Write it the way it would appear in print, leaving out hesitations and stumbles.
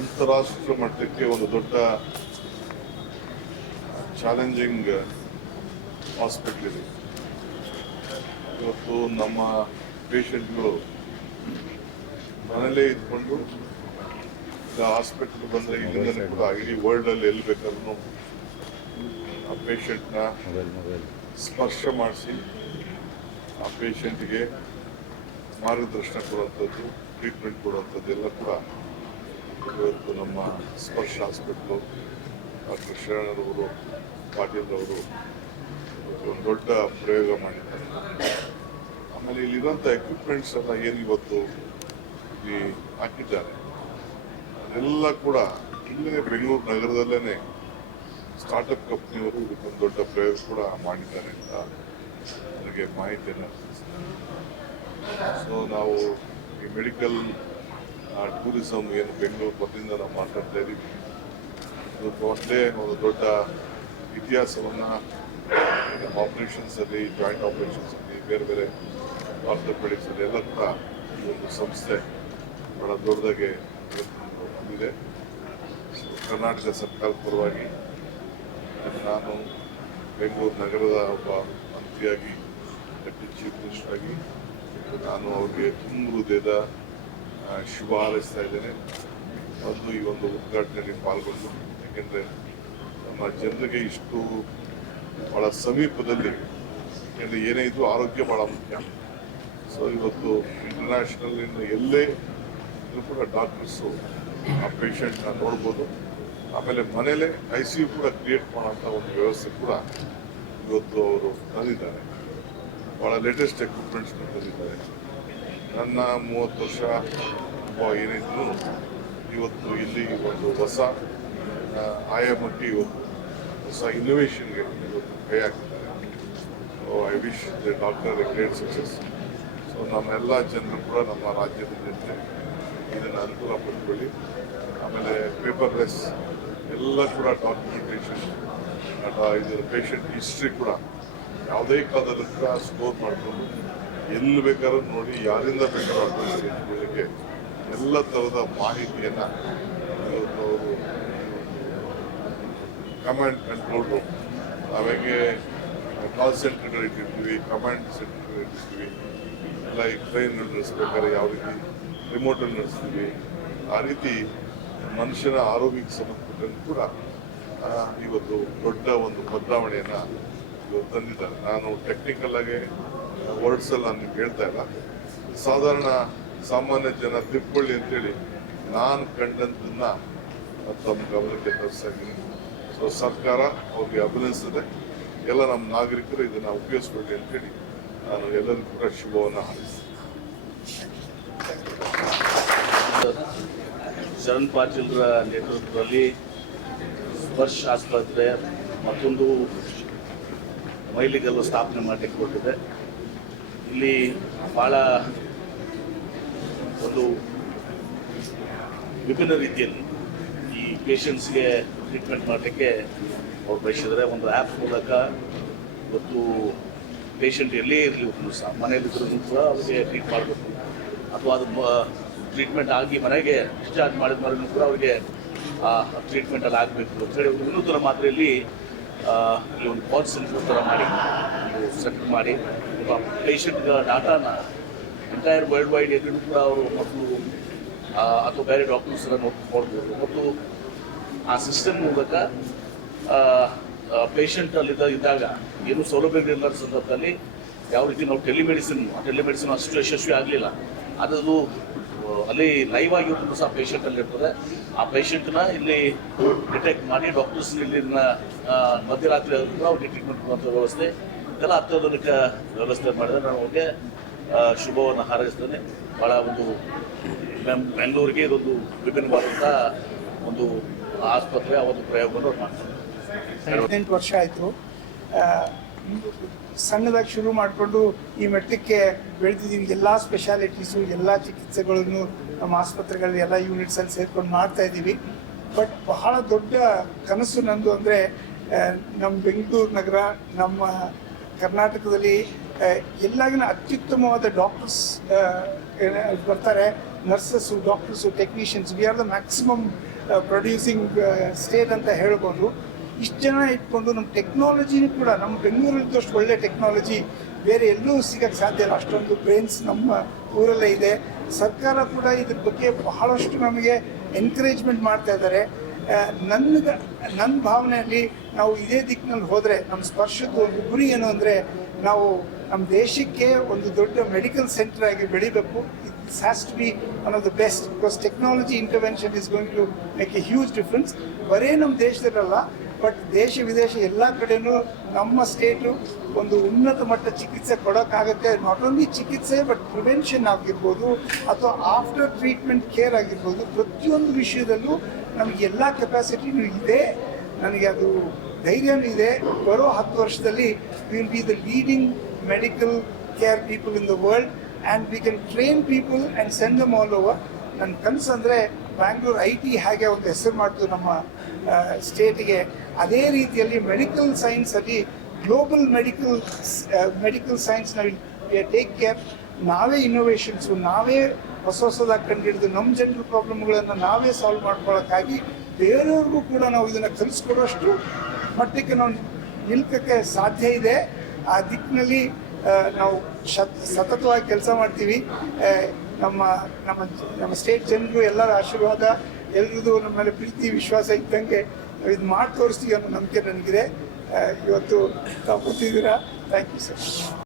ಅಂತಾರಾಷ್ಟ್ರೀಯ ಮಟ್ಟಕ್ಕೆ ಒಂದು ದೊಡ್ಡ ಚಾಲೆಂಜಿಂಗ್ ಹಾಸ್ಪಿಟಲ್ ಇದೆ. ಇವತ್ತು ನಮ್ಮ ಪೇಷಂಟ್ಗಳು ಮನೇಲೇ ಇದ್ಕೊಂಡು ಹಾಸ್ಪಿಟಲ್ ಬಂದರೆ ಇಲ್ಲಿಂದ ಕೂಡ ಇಡೀ ವರ್ಲ್ಡಲ್ಲಿ ಎಲ್ಲಿ ಬೇಕಾದ್ರೂ ಆ ಪೇಷಂಟ್ನ ಸ್ಪರ್ಶ ಮಾಡಿಸಿ ಆ ಪೇಷಂಟ್ಗೆ ಮಾರ್ಗದರ್ಶನ ಕೊಡುವಂಥದ್ದು, ಟ್ರೀಟ್ಮೆಂಟ್ ಕೊಡುವಂಥದ್ದು ಎಲ್ಲ ಕೂಡ ಇವತ್ತು ನಮ್ಮ ಸ್ಪರ್ಶ ಹಾಸ್ಪಿಟ್ಲು ಡಾಕ್ಟರ್ ಶರಣರವರು ಪಾಟೀಲ್ ಅವರು ಒಂದು ದೊಡ್ಡ ಪ್ರಯೋಗ ಮಾಡಿದ್ದಾರೆ. ಆಮೇಲೆ ಇಲ್ಲಿರುವಂಥ ಎಕ್ವಿಪ್ಮೆಂಟ್ಸ್ ಎಲ್ಲ ಏನು ಇವತ್ತು ಇಲ್ಲಿ ಹಾಕಿದ್ದಾರೆ ಅದೆಲ್ಲ ಕೂಡ ಇಲ್ಲೇ ಬೆಂಗಳೂರು ನಗರದಲ್ಲೇ ಸ್ಟಾರ್ಟಪ್ ಕಂಪ್ನಿಯವರು ಇದಕ್ಕೊಂದು ದೊಡ್ಡ ಪ್ರಯೋಗ ಕೂಡ ಮಾಡಿದ್ದಾರೆ ಅಂತ ನನಗೆ ಮಾಹಿತಿಯನ್ನು. ಸೊ ನಾವು ಈ ಮೆಡಿಕಲ್ ಟೂರಿಸಂ ಏನು ಬೆಂಗಳೂರು ಮೊದಲಿಂದ ನಾವು ಮಾತಾಡ್ತಾ ಇದ್ದೀವಿ, ಇವತ್ತು ಒಂದೇ ಒಂದು ದೊಡ್ಡ ಇತಿಹಾಸವನ್ನು ನಮ್ಮ ಆಪರೇಷನ್ಸಲ್ಲಿ, ಜಾಯಿಂಟ್ ಆಪರೇಷನ್ಸಲ್ಲಿ, ಬೇರೆ ಬೇರೆ ಆರ್ಥೋಪೆಡಿಕ್ಸಲ್ಲಿ ಎಲ್ಲ ಕೂಡ ಈ ಒಂದು ಸಂಸ್ಥೆ ಬಹಳ ದೊಡ್ಡದಾಗಿ ಬಂದಿದೆ. ಕರ್ನಾಟಕ ಸರ್ಕಾರದ ಪರವಾಗಿ ನಾನು ಬೆಂಗಳೂರು ನಗರದ ಒಬ್ಬ ಮಂತ್ರಿಯಾಗಿ, ಡೆಪ್ಯೂಟಿ ಚೀಫ್ ಮಿನಿಸ್ಟರ್ ಆಗಿ ನಾನು ಅವ್ರಿಗೆ ತುಂಬ ಹೃದಯದ ಶುಭ ಹಾರೈಸ್ತಾ ಇದ್ದೇನೆ. ಒಂದು ಈ ಒಂದು ಉದ್ಘಾಟನೆಯಲ್ಲಿ ಪಾಲ್ಗೊಂಡು, ಏಕೆಂದರೆ ನಮ್ಮ ಜನರಿಗೆ ಇಷ್ಟು ಭಾಳ ಸಮೀಪದಲ್ಲಿ, ಯಾಕೆಂದರೆ ಏನೇ ಇದ್ರೂ ಆರೋಗ್ಯ ಭಾಳ ಮುಖ್ಯ. ಸೊ ಇವತ್ತು ಇಂಟರ್ನ್ಯಾಷನಲ್ ಎಲ್ಲೇ ಇದ್ರೂ ಕೂಡ ಡಾಕ್ಟರ್ಸು ಆ ಪೇಷಂಟ್ನ ನೋಡ್ಬೋದು. ಆಮೇಲೆ ಮನೇಲೆ ICU ಕೂಡ ಕ್ರಿಯೇಟ್ ಮಾಡೋಂಥ ಒಂದು ವ್ಯವಸ್ಥೆ ಕೂಡ ಇವತ್ತು ಅವರು ತಂದಿದ್ದಾರೆ. ಭಾಳ ಲೇಟೆಸ್ಟ್ ಎಕ್ವಿಪ್ಮೆಂಟ್ಸ್ನ ತಂದಿದ್ದಾರೆ. ನನ್ನ 30 ವರ್ಷ ಏನಿದ್ರು ಇವತ್ತು ಇಲ್ಲಿ ಒಂದು ಹೊಸ ಆಯಾಮಕ್ಕೆ, ಇವತ್ತು ಹೊಸ ಇನ್ನೋವೇಷನ್ಗೆ ಇವತ್ತು ಕೈ ಹಾಕಿದ್ದಾರೆ. So I wish the doctor A great success. So ನಮ್ಮೆಲ್ಲ ಜನರು ಕೂಡ, ನಮ್ಮ ರಾಜ್ಯದ ಜನತೆ ಇದನ್ನು ಅನುಕೂಲ ಪಡ್ಕೊಳ್ಳಿ. ಆಮೇಲೆ ಪೇಪರ್ಲೆಸ್ ಎಲ್ಲ ಕೂಡ ಡಾಕ್ಯುಮೆಂಟೇಷನ್, ಇದರ ಪೇಷಂಟ್ ಹಿಸ್ಟ್ರಿ ಕೂಡ ಯಾವುದೇ ಕಾಲದಲ್ಲೂ ಕೂಡ ಸ್ಟೋರ್ ಮಾಡಿಕೊಂಡು ಎಲ್ಲಿ ಬೇಕಾದ್ರೂ ನೋಡಿ, ಯಾರಿಂದ ಬೇಕಾದ್ರೂ ಅಡ್ರೆಸ್ಗೆ ಎಲ್ಲ ಥರದ ಮಾಹಿತಿಯನ್ನು ಇವತ್ತು ಅವರು ಕಮಾಂಡ್ ಕಂಟ್ರೋಲ್ ರೂಮ್, ನಾವೇಗೆ ಕಾಲ್ ಸೆಂಟರ್ಗಳು ಇಟ್ಟಿರ್ತೀವಿ, ಕಮಾಂಡ್ ಸೆಂಟರ್ಗಳು ಇಟ್ಟಿರ್ತೀವಿ, ಎಲ್ಲ ಈ ಟ್ರೈನ್ ನಡೆಸ್ಬೇಕಾದ್ರೆ ಯಾವ ರೀತಿ ರಿಮೋಟಲ್ಲಿ ನಡೆಸ್ತೀವಿ, ಆ ರೀತಿ ಮನುಷ್ಯನ ಆರೋಗ್ಯಕ್ಕೆ ಸಂಬಂಧಪಟ್ಟಂತೆ ಕೂಡ ಇವತ್ತು ದೊಡ್ಡ ಒಂದು ಬದಲಾವಣೆಯನ್ನು ಇವತ್ತು ತಂದಿದ್ದಾರೆ. ನಾನು ಟೆಕ್ನಿಕಲ್ ಆಗಿ ವರ್ಡ್ಸಲ್ಲಿ ನಾನು ನಿಮ್ಗೆ ಹೇಳ್ತಾ ಇಲ್ಲ, ಸಾಮಾನ್ಯ ಜನ ತಿಳ್ಕೊಳ್ಳಿ ಅಂತೇಳಿ ನಾನು ಕಂಡಂತನ್ನ ತಮ್ಮ ಗಮನಕ್ಕೆ ತರಿಸ್ತಾ ಇದ್ದೀನಿ. ಸೊ ಸರ್ಕಾರ ಅವ್ರಿಗೆ ಅಭಿನಂದಿಸ್ತದೆ. ಎಲ್ಲ ನಮ್ಮ ನಾಗರಿಕರು ಇದನ್ನು ಉಪಯೋಗಿಸ್ಕೊಳ್ಳಿ ಅಂತೇಳಿ ನಾನು ಎಲ್ಲರಿಗೂ ಕೂಡ ಶುಭವನ್ನು ಹಾರೈಸ್ತೀನಿ. ಶರಣ್ ಪಾಟೀಲ್ರ ನೇತೃತ್ವದಲ್ಲಿ ಸ್ಪರ್ಶ ಆಸ್ಪತ್ರೆ ಮತ್ತೊಂದು ಮೈಲಿಗಲ್ಲು ಸ್ಥಾಪನೆ ಮಾಡಲಿಕ್ಕೆ ಕೊಟ್ಟಿದೆ. ಇಲ್ಲಿ ಭಾಳ ಒಂದು ವಿಭಿನ್ನ ರೀತಿಯಲ್ಲಿ ಈ ಪೇಷಂಟ್ಸ್ಗೆ ಟ್ರೀಟ್ಮೆಂಟ್ ಮಾಡಲಿಕ್ಕೆ ಅವ್ರು ಬಯಸಿದರೆ ಒಂದು ಆ್ಯಪ್ ಮೂಲಕ ಇವತ್ತು ಪೇಷಂಟ್ ಎಲ್ಲೇ ಇರಲಿ ಸಹ ಮನೆಯಲ್ಲಿದ್ದರೂ ಕೂಡ ಅವ್ರಿಗೆ ಟ್ರೀಟ್ ಮಾಡಬೇಕು, ಅಥವಾ ಅದು ಟ್ರೀಟ್ಮೆಂಟ್ ಆಗಿ ಮನೆಗೆ ಡಿಸ್ಚಾರ್ಜ್ ಮಾಡಿದ ಮೇಲೆ ಕೂಡ ಅವರಿಗೆ ಟ್ರೀಟ್ಮೆಂಟಲ್ಲಿ ಆಗಬೇಕು ಅಂತೇಳಿ ಒಂದು ವಿನೂತನ ಮಾದರಿಯಲ್ಲಿ ಇಲ್ಲಿ ಒಂದು ಕಾಲ್ ಸೆಂಟರ್ ಥರ ಮಾಡಿ ಸೆಂಟರ್ ಮಾಡಿ ಪೇಷಂಟ್ ಡಾಟಾನ ಎಂಟೈರ್ ವರ್ಲ್ಡ್ ವೈಡ್ ಎಲ್ಲರೂ ಕೂಡ ಅವರು ಮತ್ತು ಅಥವಾ ಬೇರೆ ಡಾಕ್ಟರ್ಸ್ನ ನೋಡ್ಬೋದು. ಮತ್ತು ಆ ಸಿಸ್ಟಮ್ ಮೂಲಕ ಪೇಷಂಟ್ ಇದ್ದಾಗ ಏನು ಸೌಲಭ್ಯಗಳಿಲ್ಲದ ಸಂದರ್ಭದಲ್ಲಿ ಯಾವ ರೀತಿ ನಾವು ಟೆಲಿಮೆಡಿಸಿನ್ ಅಷ್ಟು ಯಶಸ್ವಿ ಆಗಲಿಲ್ಲ, ಅದು ಅಲ್ಲಿ ಲೈವ್ ಆಗಿರೋದು ಸಹ ಪೇಷಂಟಲ್ಲಿ ಇರ್ತದೆ. ಆ ಪೇಷಂಟ್ನ ಇಲ್ಲಿ ಡಿಟೆಕ್ಟ್ ಮಾಡಿ ಡಾಕ್ಟರ್ಸ್ ಇಲ್ಲಿನ ಮಧ್ಯರಾತ್ರಿ ಕೂಡ ಅವ್ರಿಗೆ ಟ್ರೀಟ್ಮೆಂಟ್ ಕೊಡುವಂಥ ವ್ಯವಸ್ಥೆ ಇದೆಲ್ಲ ಅತ್ಯಾಧುನಿಕ ವ್ಯವಸ್ಥೆ ಮಾಡಿದ್ರೆ ನಾನು ಅವ್ರಿಗೆ ಶುಭವನ್ನು ಹಾರೈಸ್ತೇನೆ. ಭಾಳ ಒಂದು ಬೆಂಗಳೂರಿಗೆ ಇದೊಂದು ವಿಭಿನ್ನವಾದಂಥ ಒಂದು ಆಸ್ಪತ್ರೆ, ಆ ಒಂದು ಪ್ರಯೋಗವನ್ನು ಮಾಡ್ತಾರೆ. 18 ವರ್ಷ ಆಯಿತು. ಸಣ್ಣದಾಗಿ ಶುರು ಮಾಡಿಕೊಂಡು ಈ ಮಟ್ಟಕ್ಕೆ ಬೆಳೆದಿದ್ದೀವಿ. ಎಲ್ಲ ಸ್ಪೆಷಾಲಿಟೀಸು, ಎಲ್ಲ ಚಿಕಿತ್ಸೆಗಳನ್ನು ನಮ್ಮ ಆಸ್ಪತ್ರೆಗಳಲ್ಲಿ ಎಲ್ಲ ಯೂನಿಟ್ಸಲ್ಲಿ ಸೇರ್ಕೊಂಡು ಮಾಡ್ತಾ ಇದ್ದೀವಿ. ಬಟ್ ಬಹಳ ದೊಡ್ಡ ಕನಸು ನಂದು ಅಂದರೆ ನಮ್ಮ ಬೆಂಗಳೂರು ನಗರ, ನಮ್ಮ ಕರ್ನಾಟಕದಲ್ಲಿ ಎಲ್ಲಾಗಿನ ಅತ್ಯುತ್ತಮವಾದ ಡಾಕ್ಟರ್ಸ್ ಬರ್ತಾರೆ. Nurses, doctors, technicians, we are the maximum producing state ಅಂತ ಹೇಳ್ಬೋದು. ಇಷ್ಟು ಜನ ಇಟ್ಕೊಂಡು ನಮ್ಮ ಟೆಕ್ನಾಲಜಿನೂ ಕೂಡ ನಮ್ಮ ಬೆಂಗಳೂರಲ್ಲಿದ್ದಷ್ಟು ಒಳ್ಳೆ ಟೆಕ್ನಾಲಜಿ ಬೇರೆ ಎಲ್ಲೂ ಸಿಗಕ್ಕೆ ಸಾಧ್ಯ ಇಲ್ಲ. ಅಷ್ಟೊಂದು ಬ್ರೈನ್ಸ್ ನಮ್ಮ ಊರಲ್ಲೇ ಇದೆ. ಸರ್ಕಾರ ಕೂಡ ಇದ್ರ ಬಗ್ಗೆ ಬಹಳಷ್ಟು ನಮಗೆ ಎನ್ಕರೇಜ್ಮೆಂಟ್ ಮಾಡ್ತಾ ಇದ್ದಾರೆ. ನನ್ನ ಭಾವನೆಯಲ್ಲಿ ನಾವು ಇದೇ ದಿಕ್ಕಿನಲ್ಲಿ ಹೋದರೆ ನಮ್ಮ ಸ್ಪರ್ಶದ ಒಂದು ಗುರಿ ಏನು ಅಂದರೆ ನಾವು ನಮ್ಮ ದೇಶಕ್ಕೆ ಒಂದು ದೊಡ್ಡ ಮೆಡಿಕಲ್ ಸೆಂಟರ್ ಆಗಿ ಬೆಳಿಬೇಕು. It's has to be one of the best, because technology intervention is going to make a huge difference. ಬರೀ ನಮ್ಮ ದೇಶದಲ್ಲ, ಬಟ್ ದೇಶ ವಿದೇಶ ಎಲ್ಲ ಕಡೆಯೂ ನಮ್ಮ ಸ್ಟೇಟು ಒಂದು ಉನ್ನತ ಮಟ್ಟ ಚಿಕಿತ್ಸೆ ಕೊಡೋಕ್ಕಾಗುತ್ತೆ. ನಾಟ್ ಓನ್ಲಿ ಚಿಕಿತ್ಸೆ ಬಟ್ ಪ್ರಿವೆನ್ಷನ್ ಆಗಿರ್ಬೋದು ಅಥವಾ ಆಫ್ಟರ್ ಟ್ರೀಟ್ಮೆಂಟ್ ಕೇರ್ ಆಗಿರ್ಬೋದು. ಪ್ರತಿಯೊಂದು ವಿಷಯದಲ್ಲೂ ನಮಗೆ ಎಲ್ಲ ಕೆಪಾಸಿಟಿನೂ ಇದೆ. ನನಗೆ ಅದು ಧೈರ್ಯನೂ ಇದೆ. ಬರೋ 10 ವರ್ಷದಲ್ಲಿ will be the leading medical care people in the world and we can train people and send dum all over. ನನ್ನ ಕನಸು ಅಂದರೆ ಬ್ಯಾಂಗ್ಳೂರು IT ಹೇಗೆ ಒಂದು ಹೆಸರು ಮಾಡ್ತು ನಮ್ಮ ಸ್ಟೇಟಿಗೆ, ಅದೇ ರೀತಿಯಲ್ಲಿ ಮೆಡಿಕಲ್ ಸೈನ್ಸಲ್ಲಿ ಗ್ಲೋಬಲ್ ಮೆಡಿಕಲ್ ಸೈನ್ಸ್ನ ಟೇಕ್ ಕೇರ್. ನಾವೇ ಇನೋವೇಷನ್ಸು, ನಾವೇ ಹೊಸದಾಗಿ ಕಂಡುಹಿಡಿದು ನಮ್ಮ ಜನರ ಪ್ರಾಬ್ಲಮ್ಗಳನ್ನು ನಾವೇ ಸಾಲ್ವ್ ಮಾಡ್ಕೊಳ್ಳೋಕ್ಕಾಗಿ ಬೇರೆಯವ್ರಿಗೂ ಕೂಡ ನಾವು ಇದನ್ನು ಕಲಿಸ್ಕೊಡೋಷ್ಟು ಮಟ್ಟಕ್ಕೆ ನಾವು ನಿಲ್ಕೋಕ್ಕೆ ಸಾಧ್ಯ ಇದೆ. ಆ ದಿಕ್ಕಿನಲ್ಲಿ ನಾವು ಸತತವಾಗಿ ಕೆಲಸ ಮಾಡ್ತೀವಿ. ನಮ್ಮ ನಮ್ಮ ನಮ್ಮ ಸ್ಟೇಟ್ ಜನರು ಎಲ್ಲರ ಆಶೀರ್ವಾದ, ಎಲ್ರದ್ದು ನಮ್ಮ ಮೇಲೆ ಪ್ರೀತಿ ವಿಶ್ವಾಸ ಇದ್ದಂಗೆ ನಾವು ಇದು ಮಾಡಿ ತೋರಿಸ್ತೀವಿ ಅನ್ನೋ ನಂಬಿಕೆ ನನಗಿದೆ. ಇವತ್ತು ತಾವು ಕೂತಿದ್ದೀರಾ. Thank you sir.